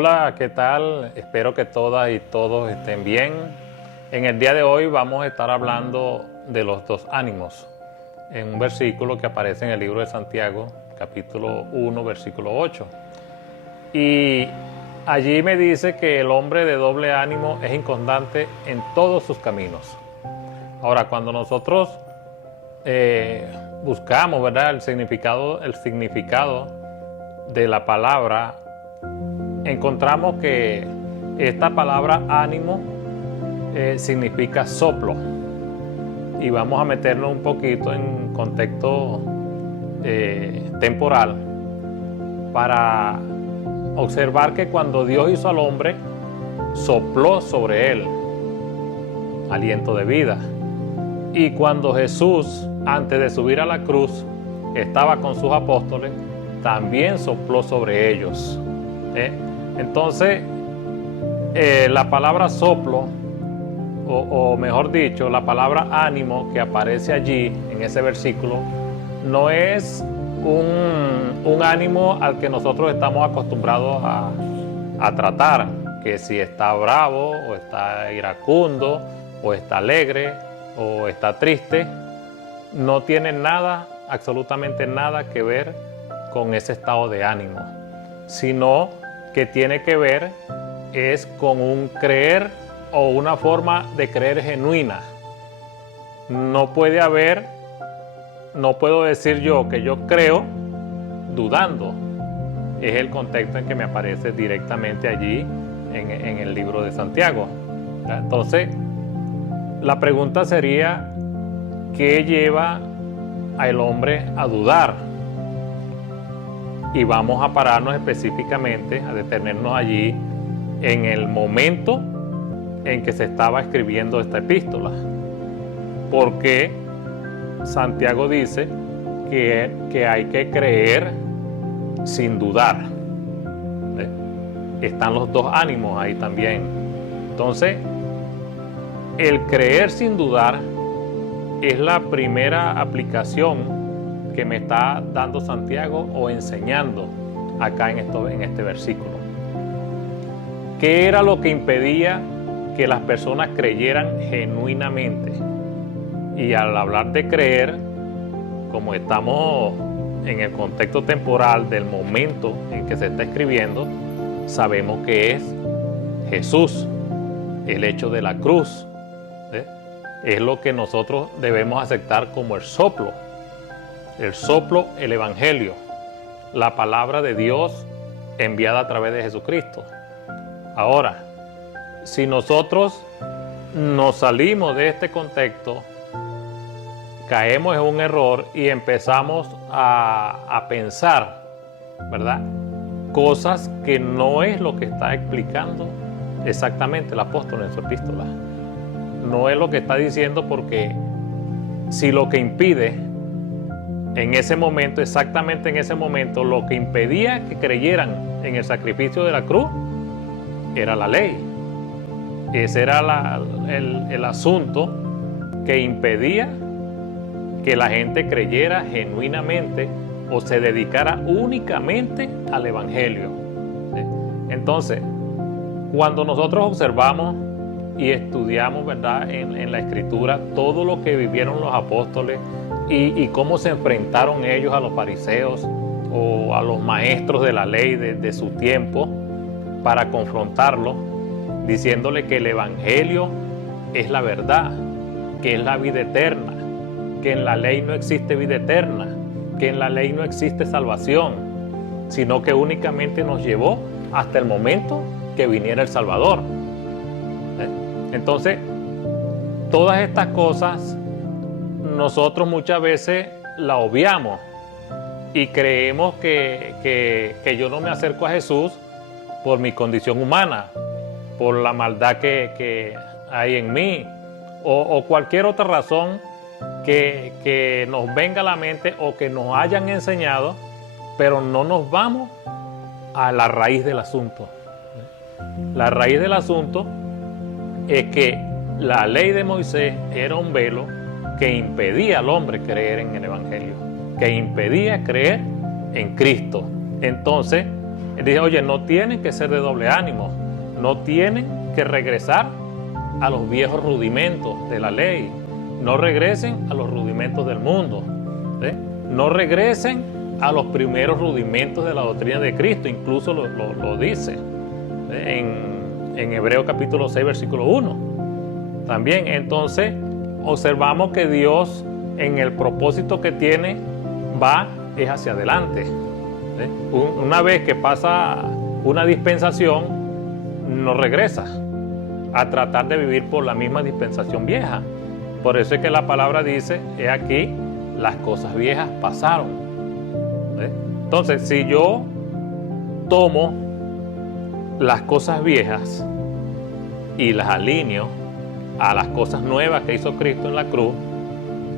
Hola, ¿qué tal? Espero que todas y todos estén bien. En el día de hoy vamos a estar hablando de los dos ánimos, en un versículo que aparece en el libro de Santiago, capítulo 1, versículo 8. Y allí me dice que el hombre de doble ánimo es inconstante en todos sus caminos. Ahora, cuando nosotros buscamos, ¿verdad?, el significado de la palabra, encontramos que esta palabra ánimo significa soplo. Y vamos a meternos un poquito en contexto temporal para observar que cuando Dios hizo al hombre, sopló sobre él aliento de vida. Y cuando Jesús, antes de subir a la cruz, estaba con sus apóstoles, también sopló sobre ellos. Entonces, la palabra soplo, o mejor dicho, la palabra ánimo que aparece allí en ese versículo, no es un ánimo al que nosotros estamos acostumbrados a tratar, que si está bravo, o está iracundo, o está alegre, o está triste, no tiene nada, absolutamente nada que ver con ese estado de ánimo, sino que tiene que ver es con un creer o una forma de creer genuina. No puedo decir yo que yo creo dudando. Es el contexto en que me aparece directamente allí en el libro de Santiago. Entonces, la pregunta sería, ¿qué lleva al hombre a dudar? Y vamos a pararnos específicamente, a detenernos allí en el momento en que se estaba escribiendo esta epístola. Porque Santiago dice que hay que creer sin dudar. Están los dos ánimos ahí también. Entonces, el creer sin dudar es la primera aplicación que me está dando Santiago o enseñando acá en este versículo. ¿Qué era lo que impedía que las personas creyeran genuinamente? Y al hablar de creer, como estamos en el contexto temporal del momento en que se está escribiendo, sabemos que es Jesús, el hecho de la cruz. Es lo que nosotros debemos aceptar como el soplo, el Evangelio, la palabra de Dios enviada a través de Jesucristo. Ahora, si nosotros nos salimos de este contexto, caemos en un error y empezamos a pensar, ¿verdad?, cosas que no es lo que está explicando exactamente el apóstol en su epístola. No es lo que está diciendo, porque si lo que impide en ese momento, exactamente en ese momento, lo que impedía que creyeran en el sacrificio de la cruz era la ley. Ese era el asunto que impedía que la gente creyera genuinamente o se dedicara únicamente al Evangelio. Entonces, cuando nosotros observamos y estudiamos, ¿verdad?, en la Escritura todo lo que vivieron los apóstoles y cómo se enfrentaron ellos a los fariseos o a los maestros de la ley de su tiempo para confrontarlos, diciéndole que el Evangelio es la verdad, que es la vida eterna, que en la ley no existe vida eterna, que en la ley no existe salvación, sino que únicamente nos llevó hasta el momento que viniera el Salvador. Entonces, todas estas cosas nosotros muchas veces las obviamos y creemos que yo no me acerco a Jesús por mi condición humana, por la maldad que hay en mí, o cualquier otra razón que nos venga a la mente o que nos hayan enseñado, pero no nos vamos a la raíz del asunto. La raíz del asunto es que la ley de Moisés era un velo que impedía al hombre creer en el Evangelio, que impedía creer en Cristo. Entonces, Él dice, oye, no tienen que ser de doble ánimo, no tienen que regresar a los viejos rudimentos de la ley, no regresen a los rudimentos del mundo, ¿sí? No regresen a los primeros rudimentos de la doctrina de Cristo, incluso lo dice, ¿sí? En Hebreos capítulo 6, versículo 1. También, entonces, observamos que Dios, en el propósito que tiene, es hacia adelante, ¿sí? Una vez que pasa una dispensación, no regresa a tratar de vivir por la misma dispensación vieja. Por eso es que la palabra dice, he aquí, las cosas viejas pasaron, ¿sí? Entonces, si yo tomo las cosas viejas y las alineo a las cosas nuevas que hizo Cristo en la cruz,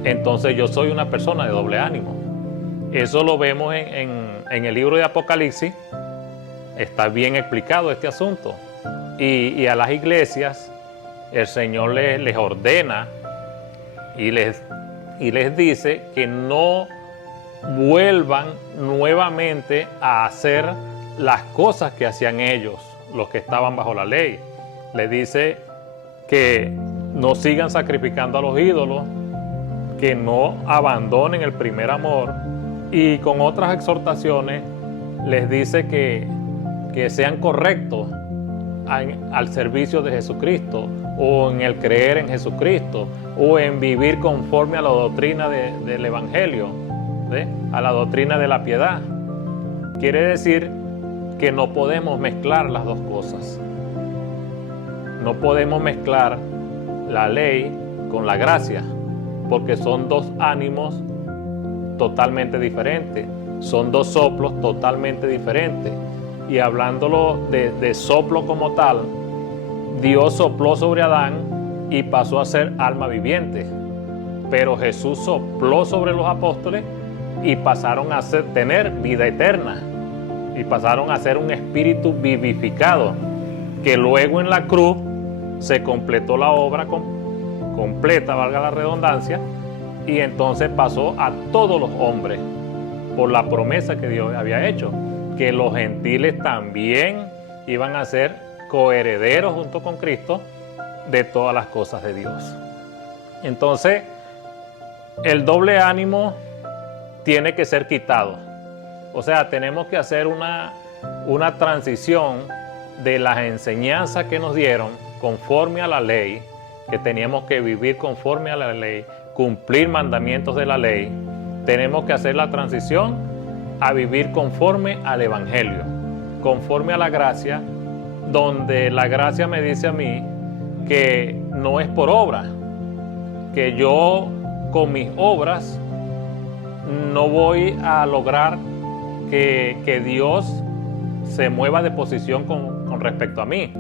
entonces yo soy una persona de doble ánimo. Eso lo vemos en el libro de Apocalipsis. Está bien explicado este asunto. Y a las iglesias el Señor les ordena y les dice que no vuelvan nuevamente a hacer las cosas que hacían ellos, los que estaban bajo la ley. Les dice que no sigan sacrificando a los ídolos, que no abandonen el primer amor, y con otras exhortaciones les dice que sean correctos al servicio de Jesucristo, o en el creer en Jesucristo, o en vivir conforme a la doctrina del Evangelio, ¿sí? A la doctrina de la piedad. Quiere decir que no podemos mezclar las dos cosas. No podemos mezclar la ley con la gracia, porque son dos ánimos totalmente diferentes, son dos soplos totalmente diferentes. Y hablándolo de soplo como tal, Dios sopló sobre Adán y pasó a ser alma viviente, pero Jesús sopló sobre los apóstoles y pasaron a tener vida eterna, y pasaron a ser un espíritu vivificado, que luego en la cruz se completó la obra completa, valga la redundancia, y entonces pasó a todos los hombres por la promesa que Dios había hecho, que los gentiles también iban a ser coherederos junto con Cristo de todas las cosas de Dios. Entonces, el doble ánimo tiene que ser quitado. O sea, tenemos que hacer una transición de las enseñanzas que nos dieron conforme a la ley, que teníamos que vivir conforme a la ley, cumplir mandamientos de la ley. Tenemos que hacer la transición a vivir conforme al Evangelio, conforme a la gracia, donde la gracia me dice a mí que no es por obra, que yo con mis obras no voy a lograr que Dios se mueva de posición con respecto a mí,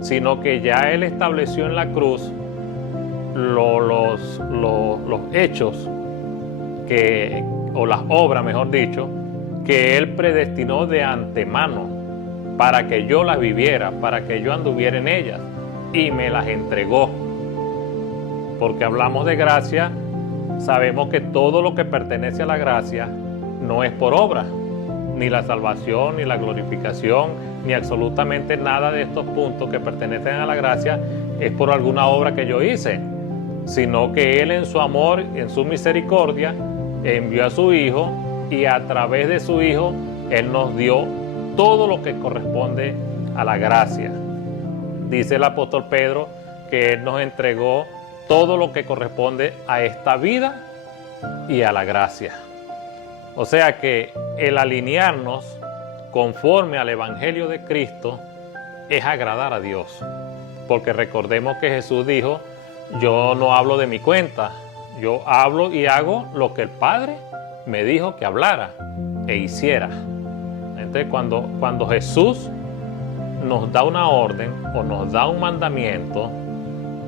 sino que ya Él estableció en la cruz los hechos, o las obras, mejor dicho, que Él predestinó de antemano para que yo las viviera, para que yo anduviera en ellas, y me las entregó. Porque hablamos de gracia, sabemos que todo lo que pertenece a la gracia no es por obra, ni la salvación, ni la glorificación, ni absolutamente nada de estos puntos que pertenecen a la gracia es por alguna obra que yo hice, sino que Él en su amor, en su misericordia, envió a su Hijo, y a través de su Hijo Él nos dio todo lo que corresponde a la gracia. Dice el apóstol Pedro que Él nos entregó todo lo que corresponde a esta vida y a la gracia. O sea que el alinearnos conforme al Evangelio de Cristo es agradar a Dios. Porque recordemos que Jesús dijo, yo no hablo de mi cuenta, yo hablo y hago lo que el Padre me dijo que hablara e hiciera. Entonces, cuando Jesús nos da una orden o nos da un mandamiento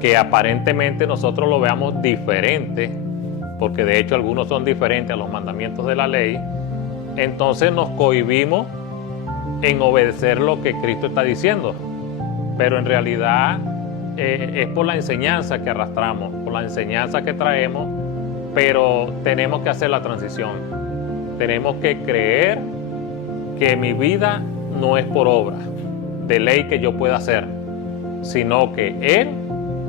que aparentemente nosotros lo veamos diferente, porque de hecho algunos son diferentes a los mandamientos de la ley, entonces nos cohibimos en obedecer lo que Cristo está diciendo. Pero en realidad es por la enseñanza que arrastramos, por la enseñanza que traemos, pero tenemos que hacer la transición. Tenemos que creer que mi vida no es por obra de ley que yo pueda hacer, sino que Él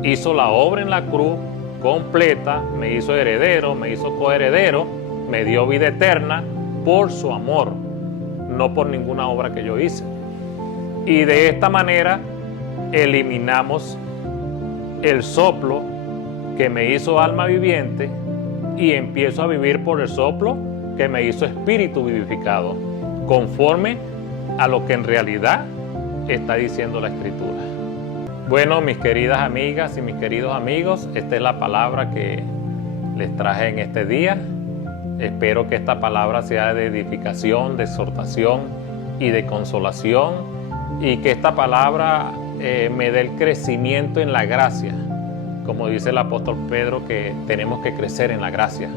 hizo la obra en la cruz completa, me hizo heredero, me hizo coheredero, me dio vida eterna por su amor, no por ninguna obra que yo hice. Y de esta manera eliminamos el soplo que me hizo alma viviente y empiezo a vivir por el soplo que me hizo espíritu vivificado, conforme a lo que en realidad está diciendo la Escritura. Bueno, mis queridas amigas y mis queridos amigos, esta es la palabra que les traje en este día. Espero que esta palabra sea de edificación, de exhortación y de consolación, y que esta palabra me dé el crecimiento en la gracia. Como dice el apóstol Pedro, que tenemos que crecer en la gracia.